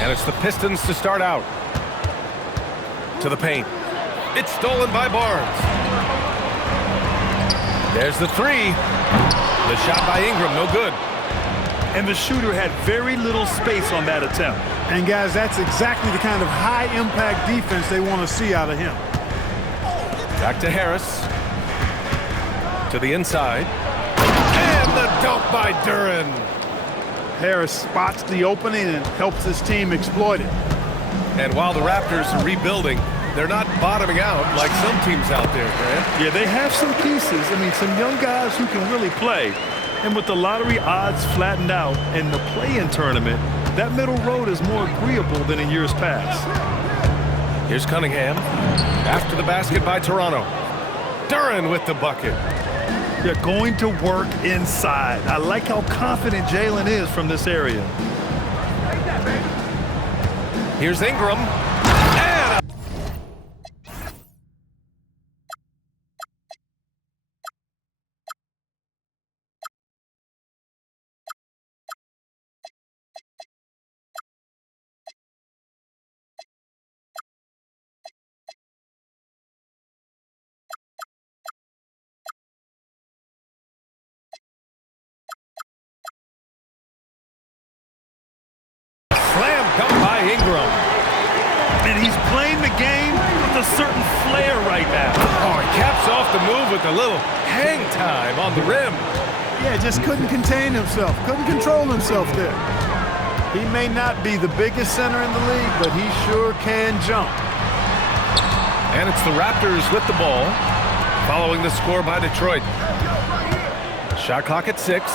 And it's the Pistons to start out. To the paint. It's stolen by Barnes. There's the three. The shot by Ingram, no good. And the shooter had very little space on that attempt. And guys, that's exactly the kind of high-impact defense they want to see out of him. Back to Harris. To the inside. And the dunk by Duren. Harris spots the opening and helps his team exploit it. And while the Raptors are rebuilding, they're not bottoming out like some teams out there, Grant. Yeah, they have some pieces. I mean, some young guys who can really play. And with the lottery odds flattened out in the play-in tournament, that middle road is more agreeable than in years past. Here's Cunningham. After the basket by Toronto. Duren with the bucket. They're going to work inside. I like how confident Jalen is from this area. Here's Ingram. Slam dunk by Ingram. And he's playing the game with a certain flair right now. Oh, he caps off the move with a little hang time on the rim. Yeah, just couldn't contain himself. Couldn't control himself there. He may not be the biggest center in the league, but he sure can jump. And it's the Raptors with the ball, following the score by Detroit. Shot clock at 6.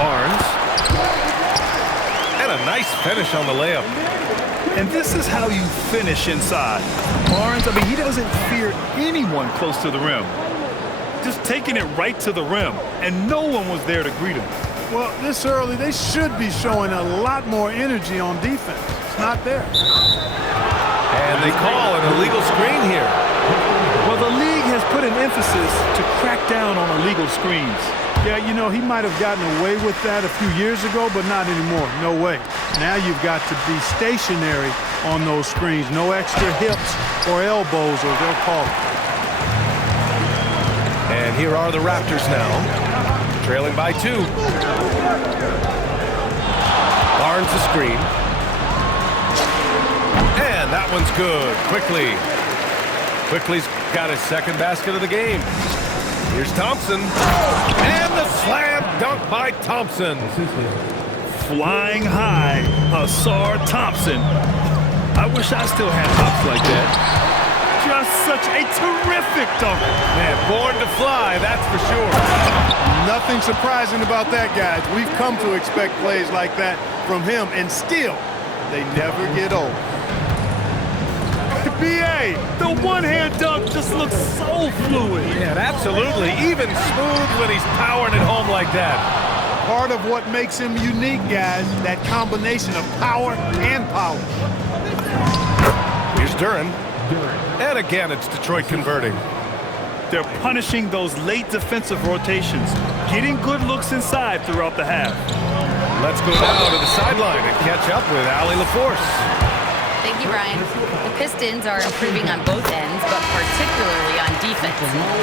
Barnes. And a nice finish on the layup. And this is how you finish inside. Barnes, I mean, he doesn't fear anyone close to the rim. Just taking it right to the rim, and no one was there to greet him. Well, this early, they should be showing a lot more energy on defense. It's not there. And they call an illegal screen here. Well, the league has put an emphasis to crack down on illegal screens. Yeah, you know, he might have gotten away with that a few years ago, but not anymore. No way. Now you've got to be stationary on those screens. No extra hips or elbows, or they'll call it. And here are the Raptors now, trailing by 2. Barnes the screen. And that one's good. Quickly's got his second basket of the game. Here's Thompson. And the slam dunk by Thompson. Flying high, Ausar Thompson. I wish I still had hops like that. Just such a terrific dunker. Man, born to fly, that's for sure. Nothing surprising about that, guys. We've come to expect plays like that from him, and still, they never get old. B.A., the one-hand dunk just looks so fluid. Yeah, absolutely. Even smooth when he's powering it home like that. Part of what makes him unique, guys, that combination of power and power. Here's Duren. And again, it's Detroit converting. They're punishing those late defensive rotations, getting good looks inside throughout the half. Let's go now to the sideline and catch up with Allie LaForce. Thank you, Brian. The Pistons are improving on both ends, but particularly on defense.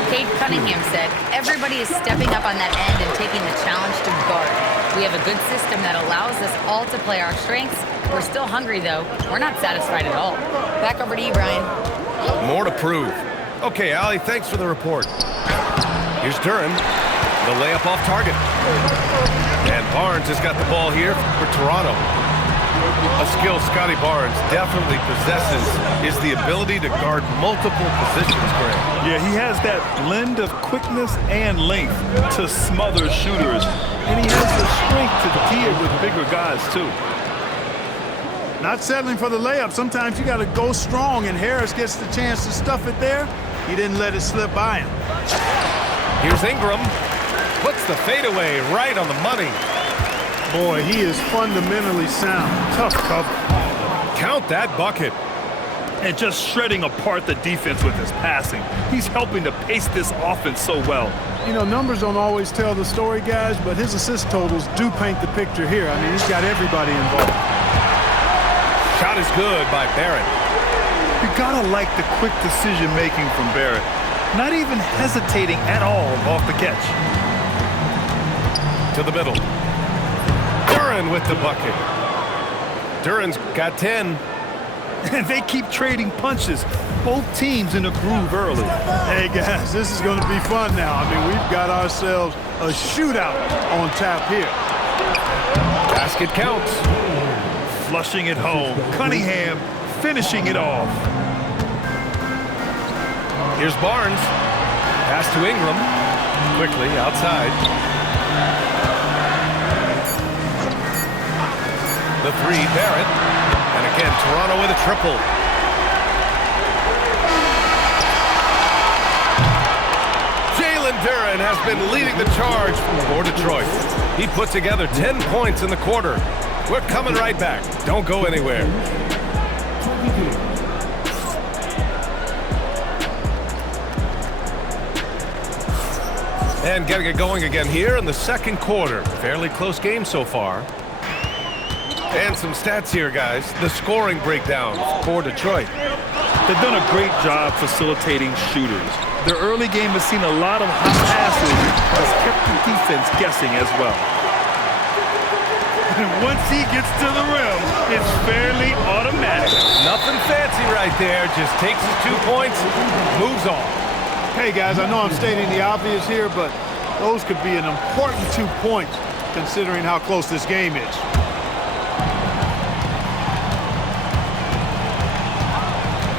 Cade Cunningham said, everybody is stepping up on that end and taking the challenge to guard. We have a good system that allows us all to play our strengths. We're still hungry, though. We're not satisfied at all. Back over to you, Brian. More to prove. Okay, Allie, thanks for the report. Here's Duren. The layup off target. And Barnes has got the ball here for Toronto. A skill Scotty Barnes definitely possesses is the ability to guard multiple positions, Grant. Yeah, he has that blend of quickness and length to smother shooters. And he has the strength to deal with bigger guys, too. Not settling for the layup. Sometimes you got to go strong, and Harris gets the chance to stuff it there. He didn't let it slip by him. Here's Ingram. Puts the fadeaway right on the money. Boy, he is fundamentally sound. Tough cover. Count that bucket. And just shredding apart the defense with his passing. He's helping to pace this offense so well. You know, numbers don't always tell the story, guys, but his assist totals do paint the picture here. I mean, he's got everybody involved. Shot is good by Barrett. You gotta like the quick decision-making from Barrett. Not even hesitating at all off the catch. To the middle. Duren with the bucket. Duren's got 10. And they keep trading punches. Both teams in a groove early. Hey, guys, this is going to be fun now. I mean, we've got ourselves a shootout on tap here. Basket counts. Flushing it home. Cunningham finishing it off. Here's Barnes. Pass to Ingram. Quickly outside. The three, Barrett. And again, Toronto with a triple. Jalen Duren has been leading the charge for Detroit. He put together 10 points in the quarter. We're coming right back. Don't go anywhere. And getting it going again here in the second quarter. Fairly close game so far. And some stats here, guys. The scoring breakdown for Detroit. They've done a great job facilitating shooters. Their early game has seen a lot of hot passes that's kept the defense guessing as well. And once he gets to the rim, it's fairly automatic. Nothing fancy right there. Just takes his 2 points, moves on. Hey, guys, I know I'm stating the obvious here, but those could be an important 2 points considering how close this game is.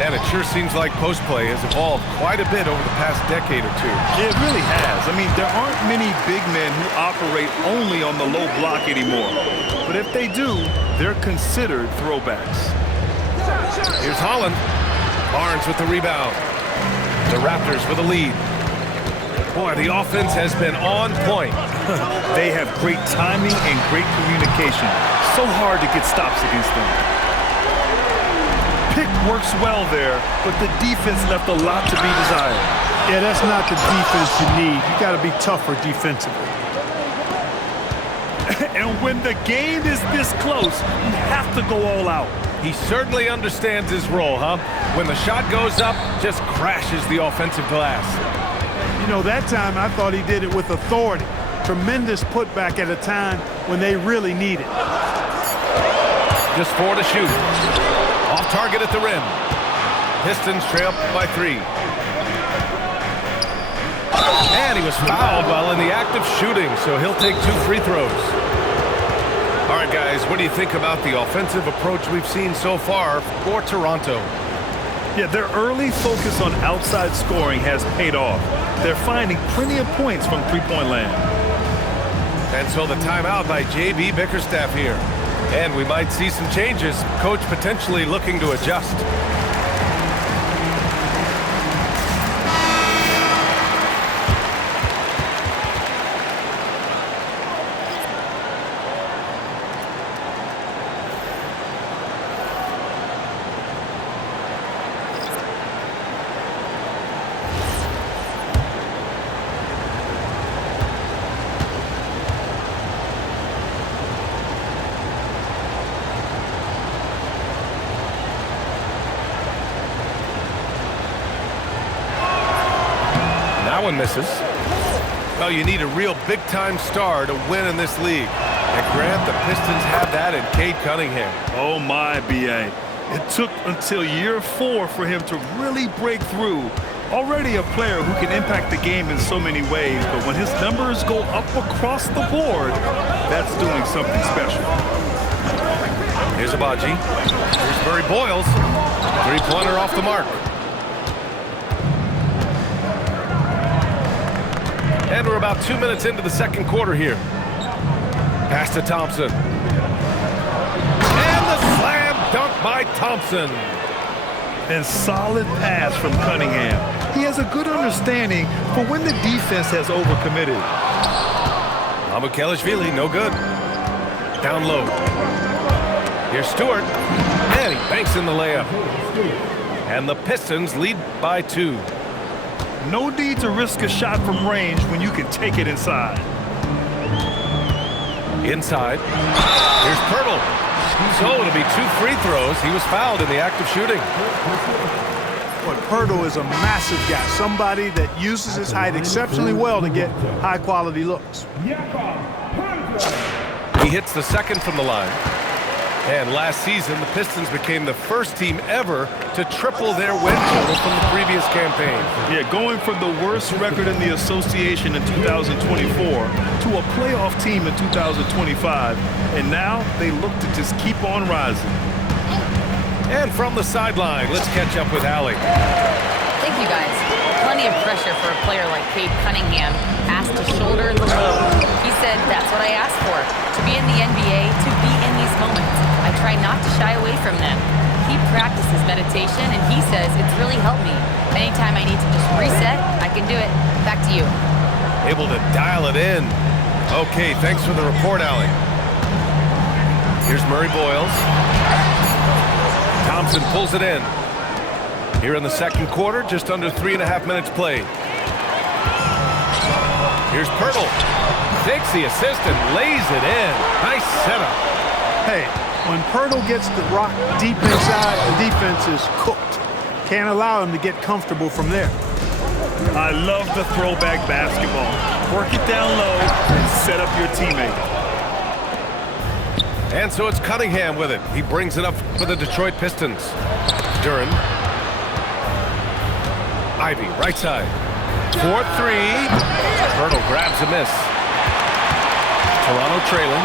And it sure seems like post play has evolved quite a bit over the past decade or two. It really has. I mean, there aren't many big men who operate only on the low block anymore. But if they do, they're considered throwbacks. Here's Holland. Barnes with the rebound. The Raptors with a lead. Boy, the offense has been on point. They have great timing and great communication. So hard to get stops against them. Pick works well there, but the defense left a lot to be desired. Yeah, that's not the defense you need. You got to be tougher defensively. And when the game is this close, you have to go all out. He certainly understands his role, huh? When the shot goes up, just crashes the offensive glass. You know, that time I thought he did it with authority. Tremendous putback at a time when they really need it. Just 4 to shoot. Off target at the rim. Pistons trail by 3. And he was fouled while in the act of shooting, so he'll take 2 free throws. All right, guys, what do you think about the offensive approach we've seen so far for Toronto? Yeah, their early focus on outside scoring has paid off. They're finding plenty of points from three-point land. And so the timeout by J.B. Bickerstaff here. And we might see some changes. Coach potentially looking to adjust. That one misses. Oh, you need a real big-time star to win in this league. And Grant, the Pistons have that in Cade Cunningham. Oh my, B.A. It took until year 4 for him to really break through. Already a player who can impact the game in so many ways, but when his numbers go up across the board, that's doing something special. Here's Abaji. Here's Murray Boyles. Three-pointer off the mark. And we're about 2 minutes into the second quarter here. Pass to Thompson. And the slam dunk by Thompson. And solid pass from Cunningham. He has a good understanding for when the defense has overcommitted. Amukelashvili, no good. Down low. Here's Stewart. And he banks in the layup. And the Pistons lead by 2. No need to risk a shot from range when you can take it inside. Inside. Here's Pirtle. So it'll be 2 free throws. He was fouled in the act of shooting. But Poeltl is a massive guy, somebody that uses his height exceptionally well to get high-quality looks. He hits the second from the line. And last season, the Pistons became the first team ever to triple their win total from the previous campaign. Yeah, going from the worst record in the association in 2024 to a playoff team in 2025. And now they look to just keep on rising. And from the sideline, let's catch up with Allie. Thank you, guys. Plenty of pressure for a player like Cade Cunningham, asked to shoulder the load. He said, that's what I asked for, to be in the NBA, to be in these moments. I try not to shy away from them. He practices meditation, and he says it's really helped me. Anytime I need to just reset, I can do it. Back to you. Able to dial it in. Okay, thanks for the report, Allie. Here's Murray Boyles. Thompson pulls it in. Here in the second quarter, just under 3.5 minutes played. Here's Poeltl. Takes the assist and lays it in. Nice setup. Hey, when Poeltl gets the rock deep inside, the defense is cooked. Can't allow him to get comfortable from there. I love the throwback basketball. Work it down low and set up your teammate. And so it's Cunningham with it. He brings it up for the Detroit Pistons. Duren. Ivy, right side. 4-3. Poeltl grabs a miss. Toronto trailing.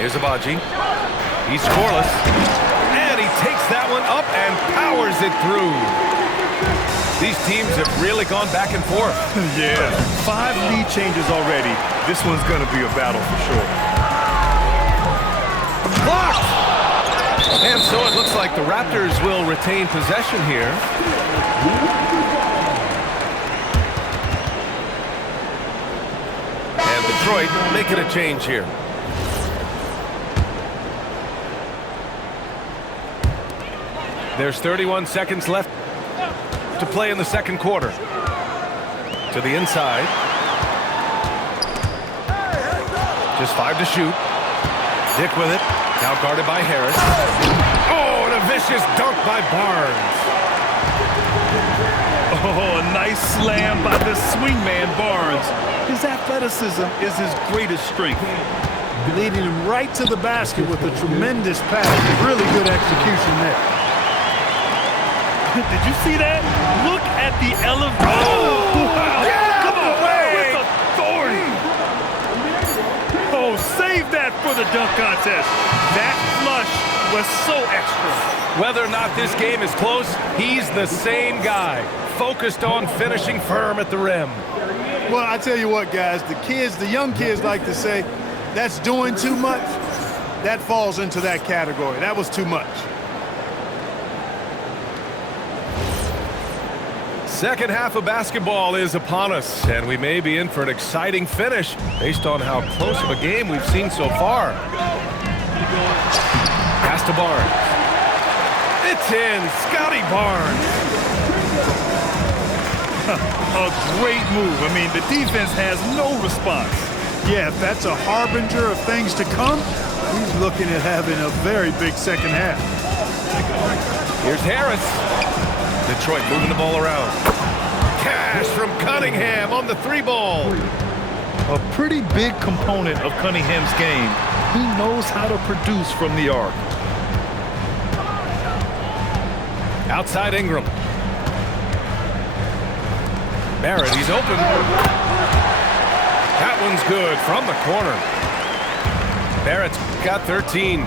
Here's Agbaji. He's scoreless. And he takes that one up and powers it through. These teams have really gone back and forth. Yeah, 5 lead changes already. This one's going to be a battle for sure. Blocked! And so it looks like the Raptors will retain possession here. And Detroit making a change here. There's 31 seconds left to play in the second quarter. To the inside. Just 5 to shoot. Dick with it. Now guarded by Harris. Oh, and a vicious dunk by Barnes. Oh, a nice slam by the swingman Barnes. His athleticism is his greatest strength. Leading him right to the basket with a tremendous pass. Really good execution there. Did you see that? Look at the elevation. Oh, wow. Come away with authority. Oh, save that for the dunk contest. That flush was so extra. Whether or not this game is close, he's the same guy. Focused on finishing firm at the rim. Well, I tell you what, guys, the young kids like to say, that's doing too much. That falls into that category. That was too much. Second half of basketball is upon us, and we may be in for an exciting finish based on how close of a game we've seen so far. Pass to Barnes. It's in. Scotty Barnes. A great move. I mean, the defense has no response. Yeah, if that's a harbinger of things to come, he's looking at having a very big second half. Here's Harris. Detroit moving the ball around. Cash from Cunningham on the 3-ball. A pretty big component of Cunningham's game. He knows how to produce from the arc. Outside Ingram. Barrett, he's open. That one's good from the corner. Barrett's got 13.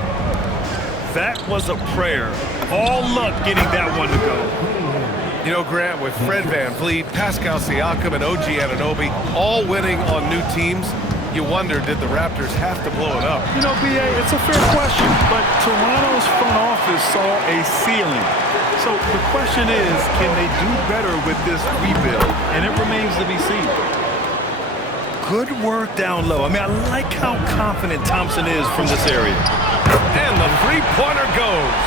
That was a prayer. All luck getting that one to go. You know, Grant, with Fred VanVleet, Pascal Siakam, and OG Anunoby all winning on new teams, you wonder, did the Raptors have to blow it up? You know, B.A., it's a fair question, but Toronto's front office saw a ceiling. So the question is, can they do better with this rebuild? And it remains to be seen. Good work down low. I mean, I like how confident Thompson is from this area. And the three-pointer goes.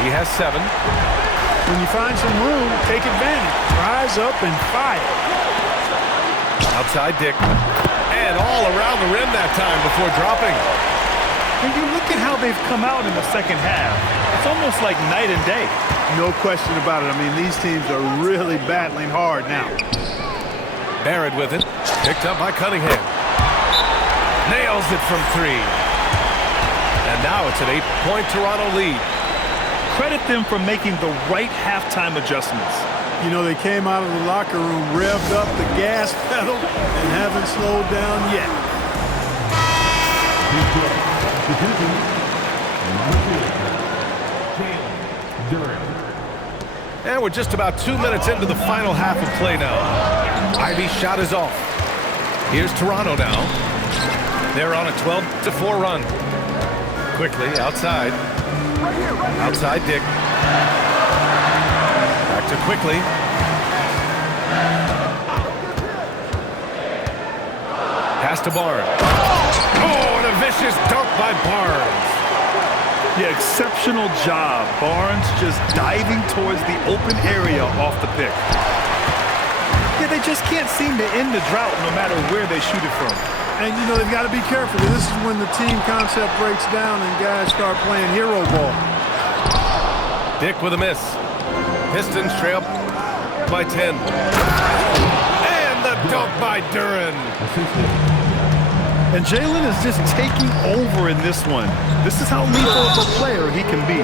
He has 7. When you find some room, take advantage. Rise up and fire. Outside Dick. And all around the rim that time before dropping. When you look at how they've come out in the second half, it's almost like night and day. No question about it. I mean, these teams are really battling hard now. Barrett with it. Picked up by Cunningham. Nails it from 3. And now it's an 8-point Toronto lead. Credit them for making the right halftime adjustments. You know, they came out of the locker room, revved up the gas pedal, and haven't slowed down yet. And we're just about 2 minutes into the final half of play now. Ivey's shot is off. Here's Toronto now. They're on a 12-4 run. Quickly, outside. Outside Dick. Back to Quickly. Pass to Barnes. Oh, and a vicious dunk by Barnes. Yeah, exceptional job. Barnes just diving towards the open area off the pick. Yeah, they just can't seem to end the drought no matter where they shoot it from. And, you know, they've got to be careful. This is when the team concept breaks down and guys start playing hero ball. Dick with a miss. Pistons trail by 10. And the dunk by Duren. And Jalen is just taking over in this one. This is how lethal of a player he can be.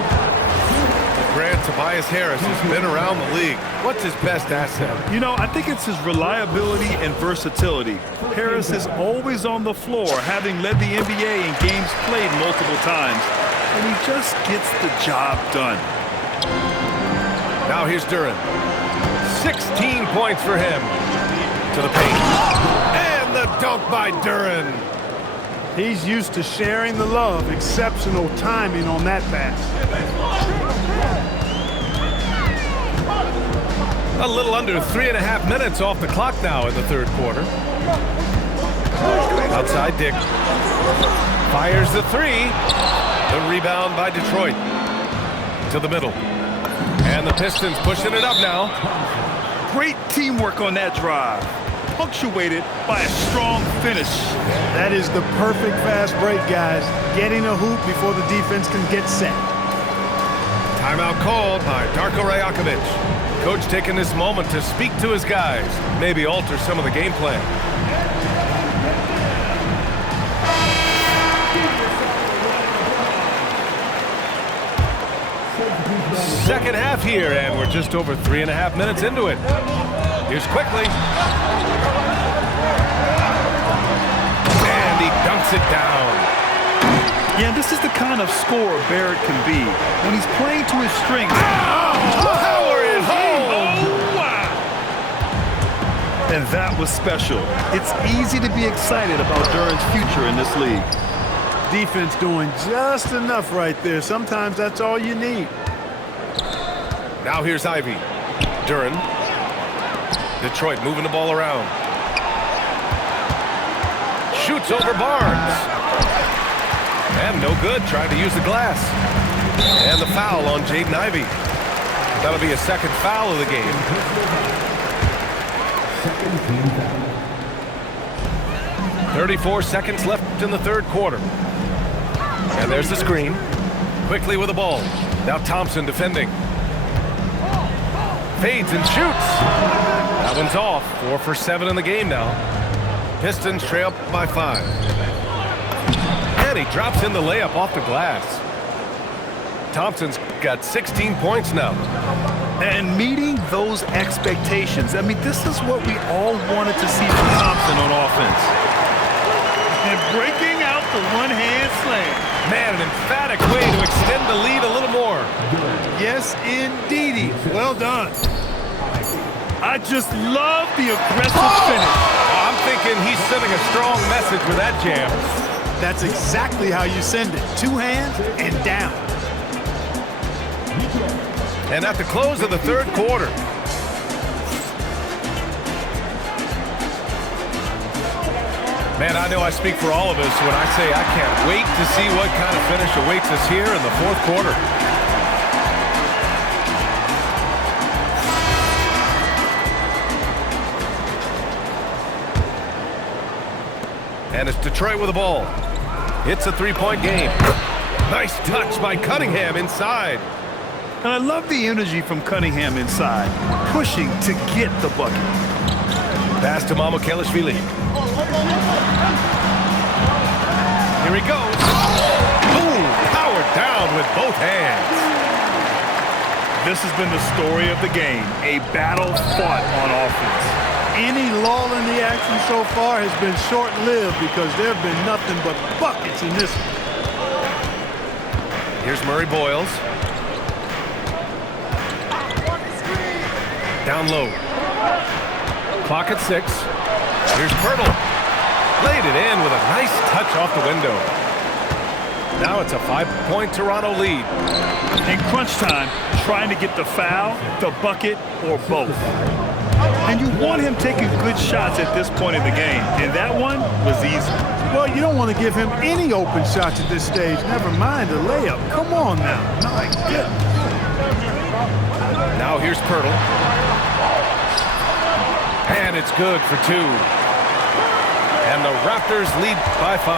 Grant Tobias Harris has been around the league. What's his best asset? You know, I think it's his reliability and versatility. Harris is always on the floor, having led the NBA in games played multiple times. And he just gets the job done. Now here's Duren. 16 points for him. To the paint. And the dunk by Duren. He's used to sharing the love. Exceptional timing on that pass. A little under 3.5 minutes off the clock now in the third quarter. Outside Dick. Fires the 3. The rebound by Detroit. To the middle. And the Pistons pushing it up now. Great teamwork on that drive. Punctuated by a strong finish. That is the perfect fast break, guys. Getting a hoop before the defense can get set. Timeout called by Darko Rajakovic. Coach taking this moment to speak to his guys, maybe alter some of the game plan. Second half here, and we're just over 3.5 minutes into it. Here's Quickly. And he dunks it down. Yeah, this is the kind of scorer Barrett can be when he's playing to his strengths. Power it home! Oh, wow! And that was special. It's easy to be excited about Duren's future in this league. Defense doing just enough right there. Sometimes that's all you need. Now here's Ivey. Duren. Detroit moving the ball around. Shoots over Barnes. And no good, trying to use the glass. And the foul on Jaden Ivey. That'll be a second foul of the game. 34 seconds left in the third quarter. And there's the screen. Quickly with the ball. Now Thompson defending. Fades and shoots. That one's off. 4 for 7 in the game now. Pistons trail by 5. And he drops in the layup off the glass. Thompson's got 16 points now. And meeting those expectations. I mean, this is what we all wanted to see from Thompson on offense. And breaking out the one-hand slam. Man, an emphatic way to extend the lead a little more. Yes, indeedy. Well done. I just love the aggressive finish. I'm thinking he's sending a strong message with that jam. That's exactly how you send it. 2 hands and down. And at the close of the third quarter. Man, I know I speak for all of us when I say I can't wait to see what kind of finish awaits us here in the fourth quarter. And it's Detroit with the ball. It's a three-point game. Nice touch by Cunningham inside. And I love the energy from Cunningham inside, pushing to get the bucket. Pass to Mamukelashvili. Here he goes. Boom! Powered down with both hands. This has been the story of the game, a battle fought on offense. Any lull in the action so far has been short-lived because there have been nothing but buckets in this one. Here's Murray Boyles. Down low. Clock at 6. Here's Pirtle. Laid it in with a nice touch off the window. Now it's a 5-point Toronto lead. In crunch time, trying to get the foul, the bucket, or both. And you want him taking good shots at this point in the game, and that one was easy. Well, you don't want to give him any open shots at this stage, never mind a layup. Come on now. My goodness. Now here's Pirtle. And it's good for 2. And the Raptors lead by 5.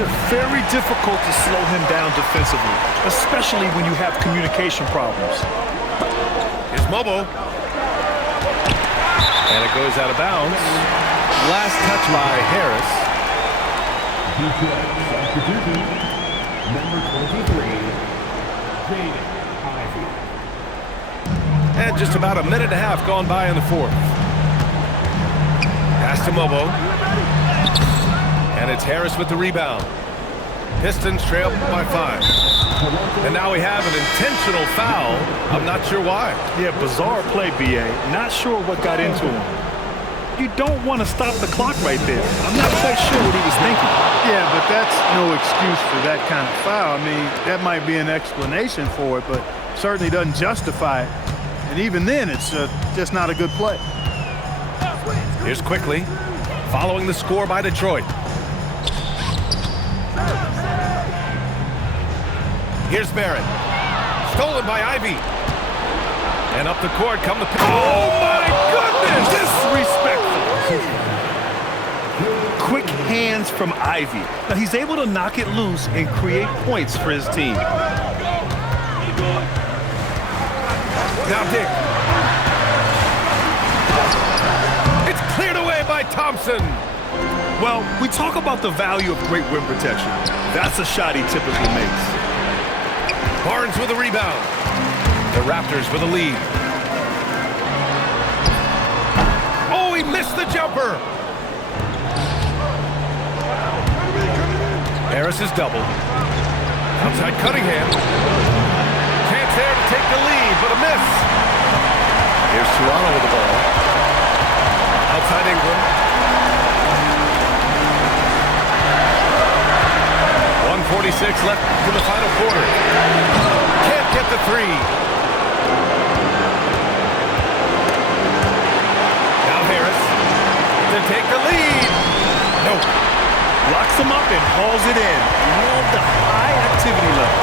It's very difficult to slow him down defensively, especially when you have communication problems. Here's Mobo. And it goes out of bounds. Last touch by Harris. Number 23, Jaden Ivey. And just about a minute and a half gone by in the fourth. Pass to Mobo. And it's Harris with the rebound. Pistons trail by 5. And now we have an intentional foul. I'm not sure why. Yeah, bizarre play, B.A. Not sure what got into him. You don't want to stop the clock right there. I'm not quite sure what he was thinking. Yeah, but that's no excuse for that kind of foul. I mean, that might be an explanation for it, but certainly doesn't justify it. And even then, it's just not a good play. Here's Quickly, following the score by Detroit. Here's Barrett. Stolen by Ivy. And up the court come the... Oh, my goodness! Disrespectful. Quick hands from Ivy. Now, he's able to knock it loose and create points for his team. Now Dick. It's cleared away by Thompson. Well, we talk about the value of great rim protection. That's a shot he typically makes. Barnes with a rebound. The Raptors with a lead. Oh, he missed the jumper. Harris is double. Outside Cunningham. Chance there to take the lead, but a miss. Here's Toronto with the ball. Outside Ingram. 1:46 left in the final quarter. Can't get the 3. Now Harris to take the lead. Nope. Locks him up and hauls it in. Love the high activity level.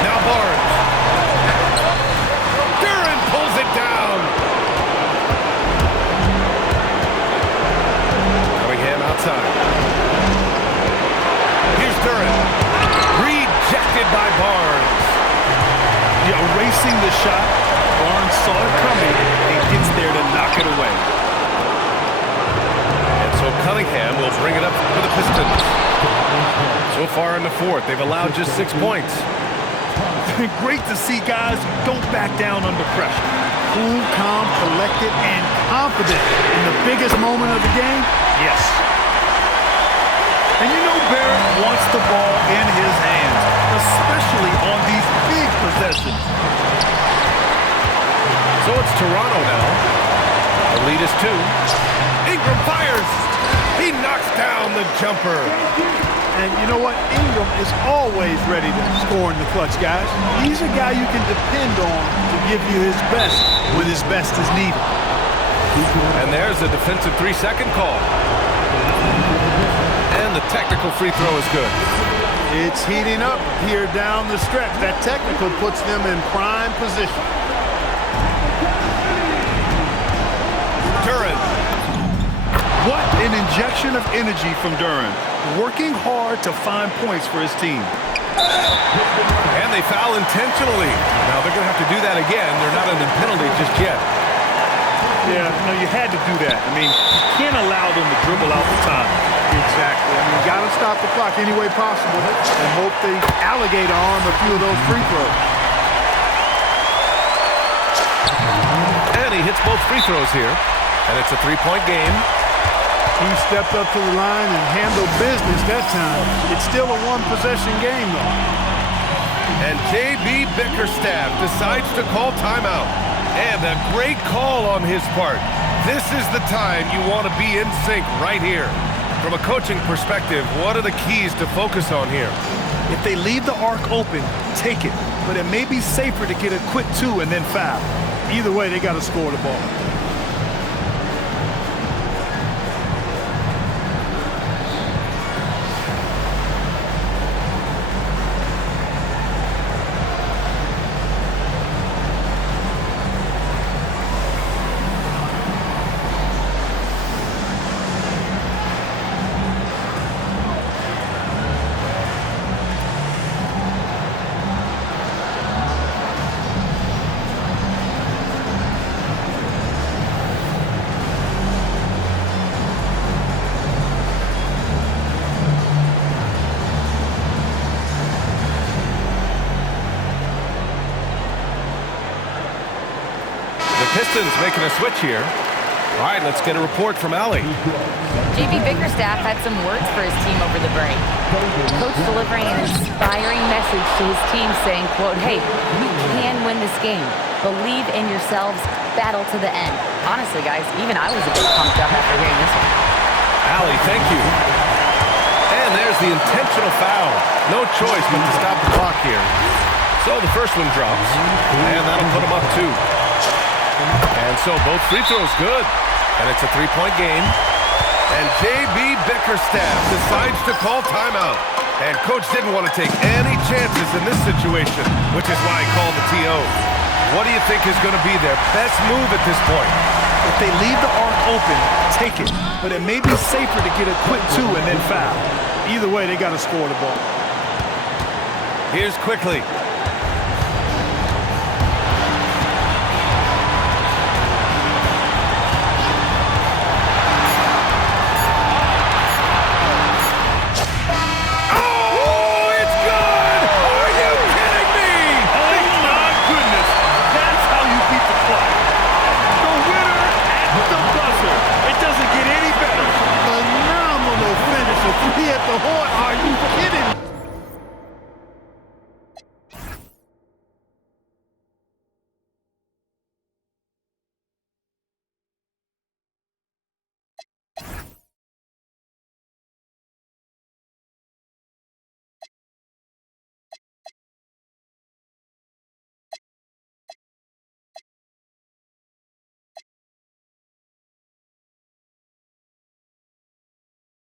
Now Barnes. Duren pulls it down. Cunningham outside. Here's Duren. Rejected by Barnes. Yeah, erasing the shot. Barnes saw it coming and gets there to knock it away. And so Cunningham will bring it up for the Pistons. So far in the fourth, they've allowed just 6 points. Great to see guys don't back down under pressure. Cool, calm, collected, and confident in the biggest moment of the game. Yes. And you know Barrett wants the ball in his hands, especially on these big possessions. So it's Toronto now. The lead is 2. Ingram fires. He knocks down the jumper. And you know what? Ingram is always ready to score in the clutch, guys. He's a guy you can depend on to give you his best when his best is needed. And there's a defensive 3-second call. And the technical free throw is good. It's heating up here down the stretch. That technical puts them in prime position. Duren. What an injection of energy from Duren, working hard to find points for his team. And they foul intentionally. Now they're going to have to do that again. They're not in the penalty just yet. Yeah, no, you had to do that. I mean, you can't allow them to dribble out the time. Exactly. I mean, you got to stop the clock any way possible and hope they alligator arm a few of those free throws. And he hits both free throws here. And it's a three-point game. He stepped up to the line and handled business that time. It's still a one-possession game, though. And J.B. Bickerstaff decides to call timeout. And a great call on his part. This is the time you want to be in sync right here. From a coaching perspective, what are the keys to focus on here? If they leave the arc open, take it. But it may be safer to get a quick two and then foul. Either way, they got to score the ball. Pistons making a switch here. All right, let's get a report from Allie. J.B. Bickerstaff had some words for his team over the break. Coach delivering an inspiring message to his team saying, quote, "Hey, we can win this game. Believe in yourselves. Battle to the end." Honestly, guys, even I was a bit pumped up after hearing this one. Allie, thank you. And there's the intentional foul. No choice but to stop the clock here. So the first one drops, and that'll put him up 2. And so both free throws good. And it's a three-point game. And J.B. Bickerstaff decides to call timeout. And coach didn't want to take any chances in this situation, which is why he called the TO. What do you think is going to be their best move at this point? If they leave the arc open, take it. But it may be safer to get a quick two and then foul. Either way, they got to score the ball. Here's Quickly. He hit the horn